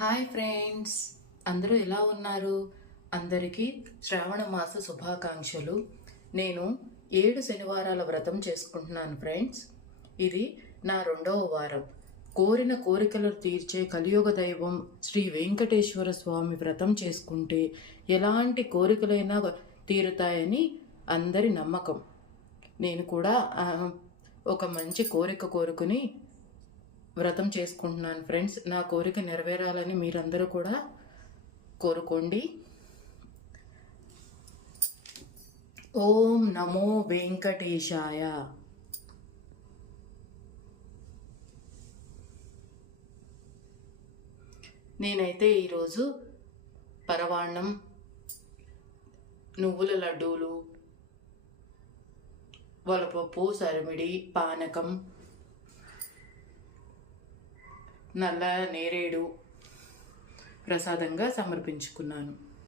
Hi friends, అందరూ ఎలా ఉన్నారు? అందరికీ శ్రావణ మాస శుభాకాంక్షలు. నేను 7 శనివారాల వ్రతం చేసుకుంటున్నాను ఫ్రెండ్స్. ఇది నా 2వ వారం. కోరిన కోరికలు తీర్చే కలియుగ దైవం శ్రీ వెంకటేశ్వర స్వామి వ్రతం చేసుకుంటే ఎలాంటి కోరికలైనా తీరుతాయని అందరి నమ్మకం. నేను కూడా ఒక మంచి కోరిక కోరుకుని వ్రతం చేసుకుంటున్నాను ఫ్రెండ్స్. నా కోరిక నెరవేరాలని మీరందరూ కూడా కోరుకోండి. ఓం నమో వెంకటేశాయ. నేనైతే ఈరోజు పరవాన్నం, నువ్వుల లడ్డూలు, వలపప్పు, సరిమిడి, పానకం, నల్ల నేరేడు ప్రసాదంగా సమర్పించుకున్నాను.